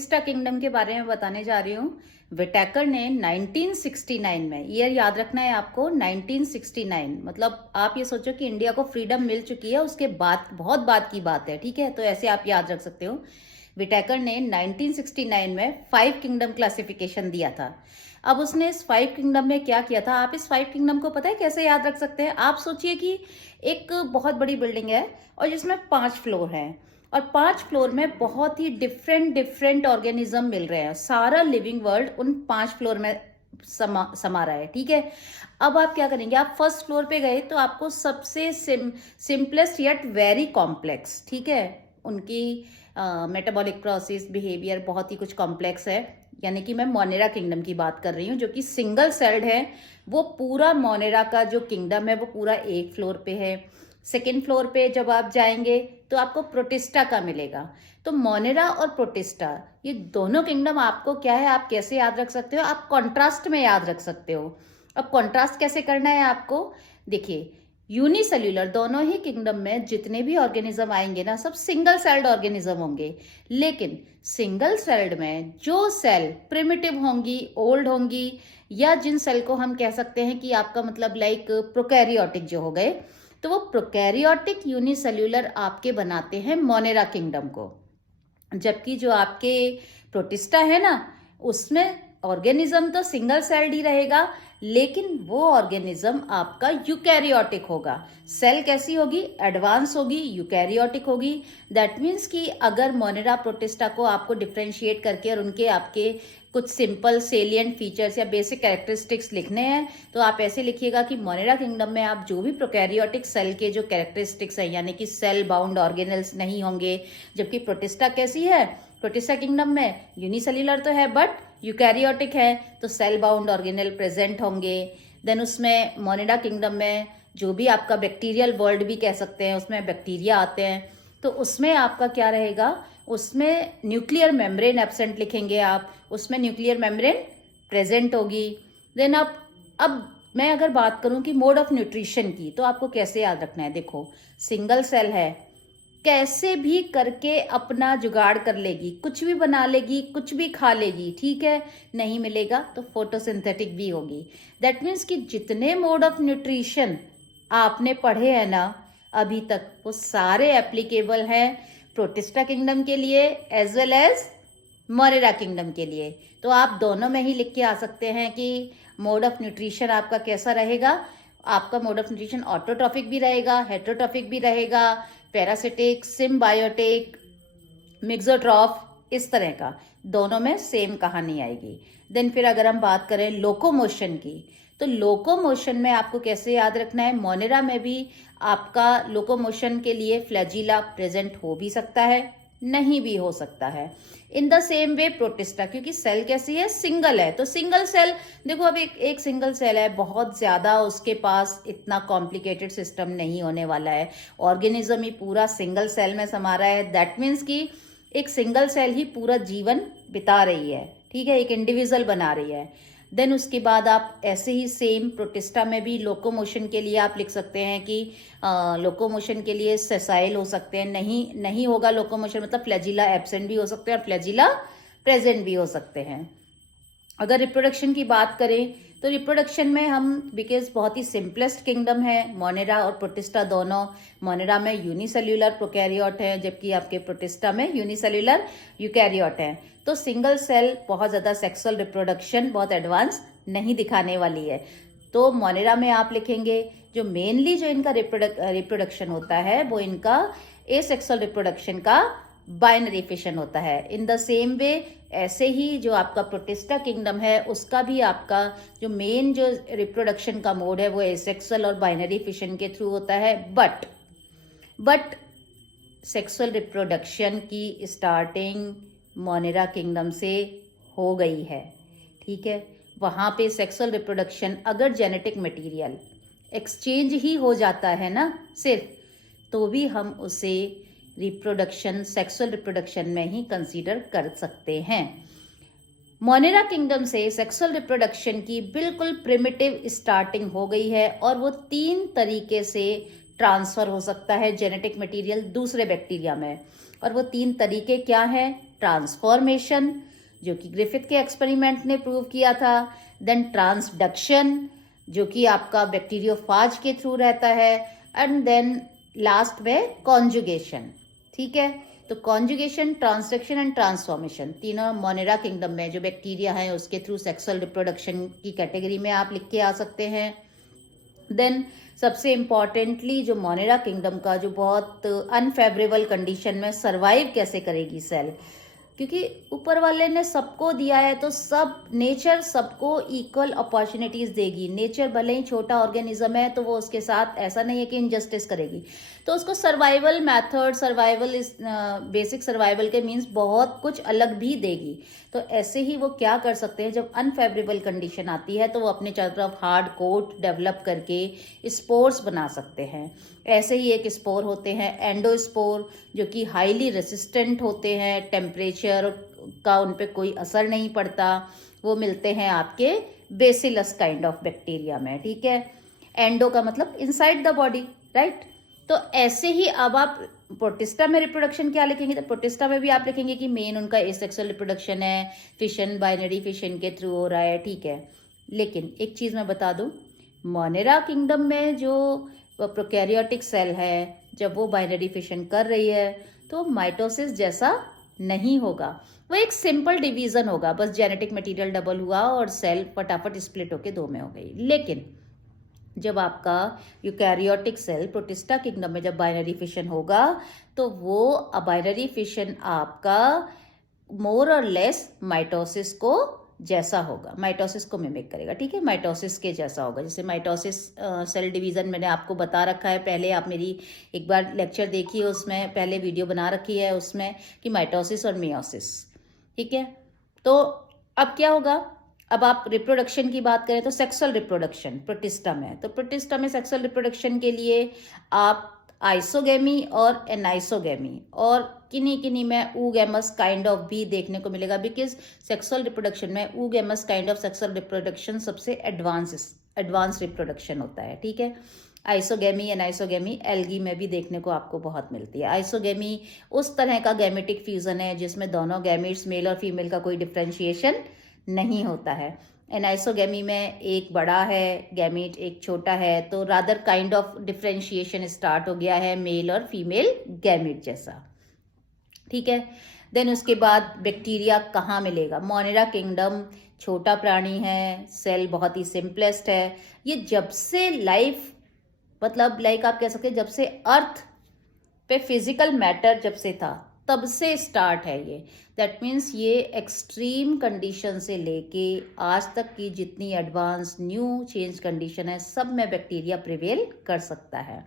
Protista kingdom के बारे में बताने जा रही हूँ। विटेकर ने 1969 में, ईयर याद रखना है आपको, 1969, मतलब आप ये सोचो कि इंडिया को फ्रीडम मिल चुकी है उसके बाद, बहुत बाद की बात है, ठीक है। तो ऐसे आप याद रख सकते हो। विटेकर ने 1969 में 5 किंगडम क्लासिफिकेशन दिया था। अब उसने इस 5 किंगडम में क्या किया था, आप इस 5 किंगडम को पता है कैसे याद रख सकते हैं। आप सोचिए कि एक बहुत बड़ी बिल्डिंग है और जिसमें 5 फ्लोर हैं और 5 फ्लोर में बहुत ही डिफरेंट डिफरेंट ऑर्गेनिज्म मिल रहे हैं। सारा लिविंग वर्ल्ड उन 5 फ्लोर में समा रहा है, ठीक है। अब आप क्या करेंगे, आप फर्स्ट फ्लोर पे गए तो आपको सबसे सिंपलेस्ट येट वेरी कॉम्प्लेक्स, ठीक है, उनकी मेटाबॉलिक प्रोसेस, बिहेवियर बहुत ही कुछ कॉम्प्लेक्स है। यानी कि मैं मोनेरा किंगडम की बात कर रही हूँ जो कि सिंगल सेल्ड है। वो पूरा मोनेरा का जो किंगडम है वो पूरा एक फ्लोर पे है। सेकेंड फ्लोर पे जब आप जाएंगे तो आपको प्रोटिस्टा का मिलेगा। तो मोनेरा और प्रोटिस्टा ये दोनों किंगडम आपको क्या है, आप कैसे याद रख सकते हो, आप कॉन्ट्रास्ट में याद रख सकते हो। अब कॉन्ट्रास्ट कैसे करना है आपको, देखिए, यूनिसेल्यूलर दोनों ही किंगडम में जितने भी ऑर्गेनिज्म आएंगे ना, सब सिंगल सेल्ड ऑर्गेनिज्म होंगे। लेकिन सिंगल सेल्ड में जो सेल प्रिमिटिव होंगी, ओल्ड होंगी, या जिन सेल को हम कह सकते हैं कि आपका मतलब लाइक प्रोकैरियोटिक जो हो गए, तो वो प्रोकैरियोटिक यूनिसेल्यूलर आपके बनाते हैं मोनेरा किंगडम को। जबकि जो आपके प्रोटिस्टा है ना, उसमें ऑर्गेनिज्म तो सिंगल सेल्ड ही रहेगा, लेकिन वो ऑर्गेनिज्म आपका यूकैरियोटिक होगा। सेल कैसी होगी, एडवांस होगी, यूकैरियोटिक होगी। दैट मीन्स कि अगर मोनेरा प्रोटिस्टा को आपको डिफ्रेंशिएट करके और उनके आपके कुछ सिंपल सेलिएंट फीचर्स या बेसिक कैरेक्टरिस्टिक्स लिखने हैं तो आप ऐसे लिखिएगा कि मोनेरा किंगडम में आप जो भी प्रोकैरियोटिक सेल के जो कैरेक्टरिस्टिक्स हैं, यानी कि सेल बाउंड ऑर्गेनेल्स नहीं होंगे। जबकि प्रोटिस्टा कैसी है, प्रोटिस्टा किंगडम में यूनिसेल्यूलर तो है बट यूकैरियोटिक है, तो सेल बाउंड ऑर्गेनेल प्रेजेंट होंगे। देन उसमें मोनेरा किंगडम में जो भी आपका बैक्टीरियल वर्ल्ड भी कह सकते हैं, उसमें बैक्टीरिया आते हैं, तो उसमें आपका क्या रहेगा, उसमें न्यूक्लियर मेम्ब्रेन एब्सेंट लिखेंगे आप, उसमें न्यूक्लियर मेम्ब्रेन प्रेजेंट होगी। देन अब मैं अगर बात करूं कि मोड ऑफ न्यूट्रिशन की, तो आपको कैसे याद रखना है, देखो, सिंगल सेल है, कैसे भी करके अपना जुगाड़ कर लेगी, कुछ भी बना लेगी, कुछ भी खा लेगी, ठीक है। नहीं मिलेगा तो फोटोसिंथेटिक भी होगी। दैट मीन्स कि जितने मोड ऑफ न्यूट्रिशन आपने पढ़े हैं ना अभी तक, वो सारे एप्लीकेबल हैं प्रोटिस्टा किंगडम के लिए as well as Monera kingdom के लिए। तो आप दोनों में ही लिख के आ सकते हैं कि मोड ऑफ न्यूट्रिशन आपका कैसा रहेगा। आपका मोड ऑफ न्यूट्रिशन ऑटोट्रॉफिक भी रहेगा, हेटरोट्रॉफिक भी रहेगा, पैरासिटिक, सिम्बायोटिक, मिक्सोट्रॉफ, इस तरह का दोनों में सेम कहानी आएगी। देन फिर अगर हम बात करें लोकोमोशन की, तो लोकोमोशन में आपको कैसे याद रखना है, मोनेरा में भी आपका लोकोमोशन के लिए फ्लैजिला प्रेजेंट हो भी सकता है, नहीं भी हो सकता है। In the same way protista, क्योंकि सेल कैसी है, सिंगल है, तो सिंगल सेल, देखो अब एक सिंगल सेल है, बहुत ज्यादा उसके पास इतना कॉम्प्लिकेटेड सिस्टम नहीं होने वाला है। ऑर्गेनिज्म ही पूरा सिंगल सेल में समा रहा है। दैट मीन्स कि एक सिंगल सेल ही पूरा जीवन बिता रही है, ठीक है, एक इंडिविजुअल बना रही है। देन उसके बाद आप ऐसे ही सेम प्रोटिस्टा में भी लोकोमोशन के लिए आप लिख सकते हैं कि लोकोमोशन के लिए सेसाइल हो सकते हैं, नहीं होगा लोकोमोशन, मतलब फ्लैजिला एब्सेंट भी हो सकते हैं और फ्लैजिला प्रेजेंट भी हो सकते हैं। अगर रिप्रोडक्शन की बात करें तो रिप्रोडक्शन में हम, बिकॉज बहुत ही सिंपलेस्ट किंगडम है मोनेरा और प्रोटिस्टा दोनों, मोनेरा में यूनिसेल्यूलर प्रोकैरियोट है जबकि आपके प्रोटिस्टा में यूनिसेल्यूलर यूकैरियोट है, तो सिंगल सेल बहुत ज़्यादा सेक्सुअल रिप्रोडक्शन बहुत एडवांस नहीं दिखाने वाली है। तो मोनेरा में आप लिखेंगे जो मेनली जो इनका रिप्रोडक्शन होता है वो इनका एसेक्सुअल रिप्रोडक्शन का बाइनरी फिशन होता है। इन द सेम वे ऐसे ही जो आपका प्रोटिस्टा किंगडम है उसका भी आपका जो मेन जो रिप्रोडक्शन का मोड है वो एसेक्सुअल और बाइनरी फिशन के थ्रू होता है। बट सेक्सुअल रिप्रोडक्शन की स्टार्टिंग मोनेरा किंगडम से हो गई है, ठीक है। वहाँ पे सेक्सुअल रिप्रोडक्शन अगर जेनेटिक मटेरियल एक्सचेंज ही हो जाता है ना सिर्फ, तो भी हम उसे रिप्रोडक्शन, सेक्सुअल रिप्रोडक्शन में ही कंसीडर कर सकते हैं। मोनेरा किंगडम से सेक्सुअल रिप्रोडक्शन की बिल्कुल प्रिमिटिव स्टार्टिंग हो गई है और वो 3 तरीके से ट्रांसफर हो सकता है जेनेटिक मटेरियल दूसरे बैक्टीरिया में। और वो 3 तरीके क्या हैं? ट्रांसफॉर्मेशन, जो कि ग्रिफिथ के एक्सपेरिमेंट ने प्रूव किया था, देन ट्रांसडक्शन, जो कि आपका बैक्टीरियोफाज के थ्रू रहता है, एंड देन लास्ट में कॉन्जुगेशन। ठीक है, तो कॉन्जुगेशन, ट्रांसडक्शन एंड ट्रांसफॉर्मेशन तीनों मोनेरा किंगडम में जो बैक्टीरिया है उसके थ्रू सेक्सुअल रिप्रोडक्शन की कैटेगरी में आप लिख के आ सकते हैं। देन सबसे इम्पॉर्टेंटली जो मोनेरा किंगडम का जो बहुत अनफेवरेबल कंडीशन में सरवाइव कैसे करेगी सेल, क्योंकि ऊपर वाले ने सबको दिया है तो सब नेचर सबको इक्वल अपॉर्चुनिटीज देगी। नेचर भले ही छोटा ऑर्गेनिज्म है तो वो उसके साथ ऐसा नहीं है कि इनजस्टिस करेगी, तो उसको सर्वाइवल मेथड, सर्वाइवल इस बेसिक सर्वाइवल के मीन्स बहुत कुछ अलग भी देगी। तो ऐसे ही वो क्या कर सकते हैं, जब अनफेवरेबल कंडीशन आती है तो वो अपने चारों तरफ हार्ड कोट डेवलप करके स्पोर्स बना सकते हैं। ऐसे ही एक स्पोर होते हैं एंडोस्पोर, जो कि हाईली रेसिस्टेंट होते हैं, टेम्परेचर का उन पे कोई असर नहीं पड़ता। वो मिलते हैं आपके बेसिलस काइंड ऑफ बैक्टीरिया में। ठीक है, एंडो का मतलब इनसाइड द बॉडी, राइट। तो ऐसे ही अब आप प्रोटिस्टा में रिप्रोडक्शन क्या लिखेंगे, तो प्रोटिस्टा में भी आप लिखेंगे कि मेन उनका एसेक्सुअल रिप्रोडक्शन है, फिशन, बाइनरी फिशन के थ्रू हो रहा है। ठीक है, लेकिन एक चीज मैं बता दूं, मोनेरा किंगडम में जो प्रोकैरियोटिक सेल है जब वो बाइनरी फिशन कर रही है तो माइटोसिस जैसा नहीं होगा, वो एक सिंपल डिवीजन होगा, बस जेनेटिक मटेरियल डबल हुआ और सेल फटाफट स्प्लिट होके 2 में हो गई। लेकिन जब आपका यूकैरियोटिक सेल प्रोटिस्टा किंगडम में जब बाइनरी फिशन होगा तो वो बाइनरी फिशन आपका मोर और लेस माइटोसिस को जैसा होगा, माइटोसिस को मिमिक करेगा। ठीक है, माइटोसिस के जैसा होगा। जैसे माइटोसिस सेल डिवीजन मैंने आपको बता रखा है, पहले आप मेरी एक बार लेक्चर देखिए, उसमें पहले वीडियो बना रखी है उसमें कि माइटोसिस और मियोसिस। ठीक है, तो अब क्या होगा, अब आप रिप्रोडक्शन की बात करें तो सेक्सुअल रिप्रोडक्शन प्रोटिस्टा में, तो प्रोटिस्टा में सेक्सुअल रिप्रोडक्शन के लिए आप आइसोगेमी और एनाइसोगेमी और किन्हीं में ऊगेमस काइंड ऑफ भी देखने को मिलेगा, बिकॉज सेक्सुअल रिप्रोडक्शन में oogamous kind of sexual reproduction सबसे एडवांस रिप्रोडक्शन होता है। ठीक है, आइसोगेमी, एनाइसोगेमी एल्गी में भी देखने को आपको बहुत मिलती है। आइसोगेमी उस तरह का गैमेटिक फ्यूजन है जिसमें दोनों गैमेट्स मेल और फीमेल का कोई डिफ्रेंशिएशन नहीं होता है। एनाइसोगेमी में एक बड़ा है गैमेट, एक छोटा है, तो rather kind of differentiation start हो गया है मेल और फीमेल गैमेट जैसा। ठीक है, देन उसके बाद बैक्टीरिया कहाँ मिलेगा, मोनेरा किंगडम छोटा प्राणी है, सेल बहुत ही सिंपलेस्ट है। ये जब से लाइफ मतलब लाइक आप कह सकते हैं जब से अर्थ पे फिजिकल मैटर जब से था तब से स्टार्ट है ये। दैट मीन्स ये एक्सट्रीम कंडीशन से लेके आज तक की जितनी एडवांस न्यू चेंज कंडीशन है सब में बैक्टीरिया प्रिवेल कर सकता है।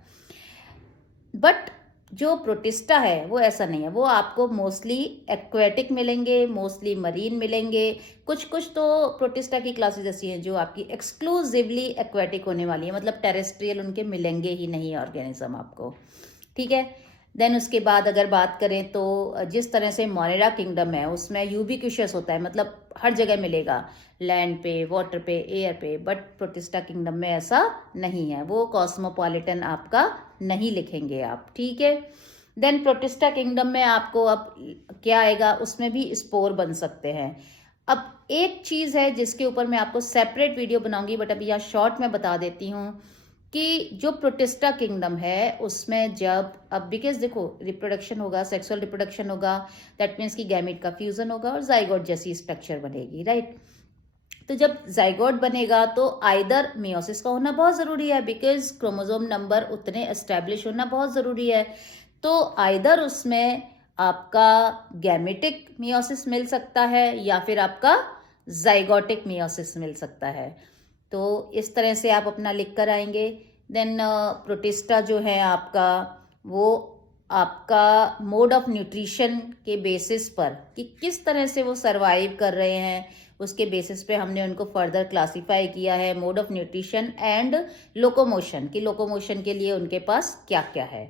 बट जो प्रोटिस्टा है वो ऐसा नहीं है, वो आपको मोस्टली एक्वेटिक मिलेंगे, मोस्टली मरीन मिलेंगे। कुछ तो प्रोटिस्टा की क्लासेस ऐसी हैं जो आपकी एक्सक्लूसिवली एक्वेटिक होने वाली है, मतलब टेरेस्ट्रियल उनके मिलेंगे ही नहीं ऑर्गेनिज्म आपको। ठीक है, देन उसके बाद अगर बात करें तो जिस तरह से मोनेरा किंगडम है उसमें यूबिक्विशियस होता है, मतलब हर जगह मिलेगा, लैंड पे, वाटर पे, एयर पे। बट प्रोटिस्टा किंगडम में ऐसा नहीं है, वो कॉस्मोपॉलिटन आपका नहीं लिखेंगे आप। ठीक है, देन प्रोटिस्टा किंगडम में आपको अब क्या आएगा, उसमें भी स्पोर बन सकते हैं। अब एक चीज है जिसके ऊपर मैं आपको सेपरेट वीडियो बनाऊंगी, बट अभी यहाँ शॉर्ट में बता देती हूँ कि जो प्रोटिस्टा किंगडम है उसमें जब अब बिकॉज देखो रिप्रोडक्शन होगा, सेक्सुअल रिप्रोडक्शन होगा, दैट मीन्स कि गैमेट का फ्यूजन होगा और जाइगोट जैसी स्ट्रक्चर बनेगी, राइट। तो जब जाइगोट बनेगा तो आइदर मियोसिस का होना बहुत जरूरी है, बिकॉज क्रोमोसोम नंबर उतने एस्टेब्लिश होना बहुत जरूरी है। तो आइदर उसमें आपका गैमेटिक मियोसिस मिल सकता है या फिर आपका जाइगोटिक मियोसिस मिल सकता है। तो इस तरह से आप अपना लिख कर आएंगे। देन प्रोटिस्टा जो है आपका वो आपका मोड ऑफ न्यूट्रिशन के बेसिस पर कि किस तरह से वो सरवाइव कर रहे हैं उसके बेसिस पे हमने उनको फर्दर क्लासिफाई किया है, mode of nutrition and locomotion, कि लोकोमोशन के लिए उनके पास क्या क्या है।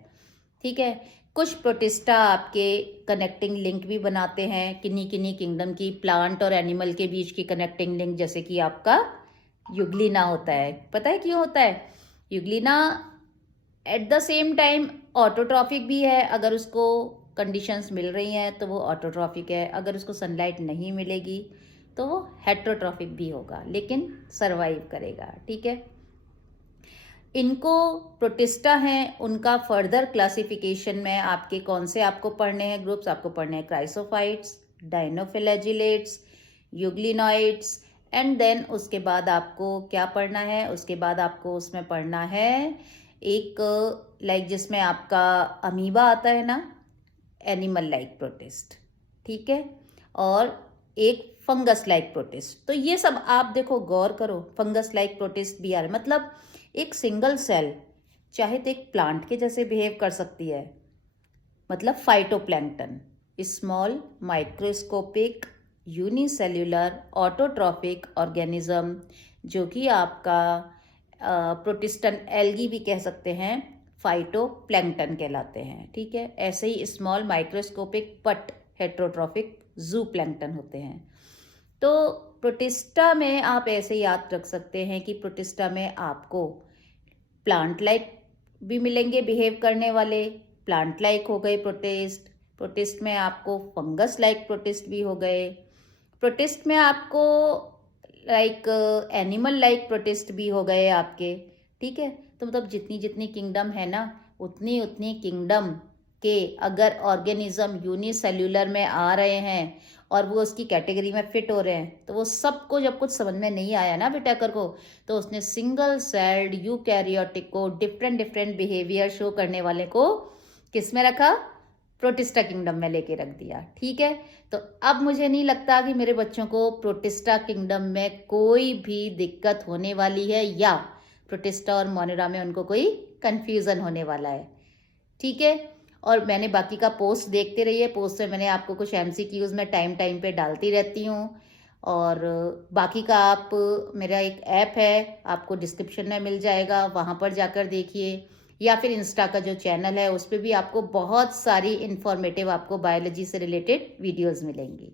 ठीक है, कुछ प्रोटिस्टा आपके कनेक्टिंग लिंक भी बनाते हैं किन्हीं किंगडम की, प्लांट और एनिमल के बीच की कनेक्टिंग लिंक, जैसे कि आपका यूग्लिना होता है। पता है क्यों होता है Euglena? At the same time autotrophic भी है, अगर उसको कंडीशंस मिल रही हैं तो वो ऑटोट्रॉफिक है, अगर उसको सनलाइट नहीं मिलेगी तो वो हेट्रोट्रॉफिक भी होगा, लेकिन सरवाइव करेगा। ठीक है, इनको प्रोटिस्टा हैं, उनका फर्दर क्लासिफिकेशन में आपके कौन से आपको पढ़ने हैं ग्रुप्स, आपको पढ़ने हैं क्राइसोफाइट्स, डाइनोफिलैजिलेट्स, यूग्लिनॉइड्स, एंड देन उसके बाद आपको क्या पढ़ना है, उसके बाद आपको उसमें पढ़ना है एक लाइक जिसमें आपका अमीबा आता है ना, एनिमल लाइक प्रोटिस्ट। ठीक है, और एक फंगस लाइक प्रोटिस्ट। तो ये सब आप देखो, गौर करो, फंगस लाइक प्रोटिस्ट भी आ रहे, मतलब एक सिंगल सेल चाहे तो एक प्लांट के जैसे बिहेव कर सकती है, मतलब phytoplankton, small microscopic unicellular autotrophic organism, जो कि आपका प्रोटिस्टन एल्गी भी कह सकते हैं, फाइटोप्लैंक्टन कहलाते हैं। ठीक है, ऐसे ही स्मॉल माइक्रोस्कोपिक बट हेट्रोट्रॉफिक जू प्लैंक्टन होते हैं। तो प्रोटिस्टा में आप ऐसे याद रख सकते हैं कि प्रोटिस्टा में आपको प्लांट लाइक भी मिलेंगे बिहेव करने वाले, प्लांट लाइक हो गए प्रोटिस्ट, प्रोटिस्ट में आपको फंगस लाइक प्रोटिस्ट भी हो गए, प्रोटिस्ट में आपको लाइक एनिमल लाइक प्रोटिस्ट भी हो गए आपके। ठीक है, तो मतलब जितनी जितनी किंगडम है ना, उतनी उतनी किंगडम के अगर ऑर्गेनिज्म यूनिसेल्युलर में आ रहे हैं और वो उसकी कैटेगरी में फिट हो रहे हैं, तो वो सबको जब कुछ समझ में नहीं आया ना विटेकर को, तो उसने सिंगल सेल्ड यूकैरियोटिक को डिफरेंट डिफरेंट बिहेवियर शो करने वाले को किस में रखा, प्रोटिस्टा किंगडम में लेके रख दिया। ठीक है, तो अब मुझे नहीं लगता कि मेरे बच्चों को प्रोटिस्टा किंगडम में कोई भी दिक्कत होने वाली है या प्रोटिस्टा और मोनेरा में उनको कोई कंफ्यूजन होने वाला है। ठीक है, और मैंने बाकी का पोस्ट देखते रहिए, पोस्ट से मैंने आपको कुछ MCQs में टाइम टाइम पे डालती रहती हूँ। और बाकी का आप, मेरा एक ऐप है, आपको डिस्क्रिप्शन में मिल जाएगा, वहाँ पर जाकर देखिए, या फिर इंस्टा का जो चैनल है उस पर भी आपको बहुत सारी इंफॉर्मेटिव आपको बायोलॉजी से रिलेटेड वीडियोज़ मिलेंगी।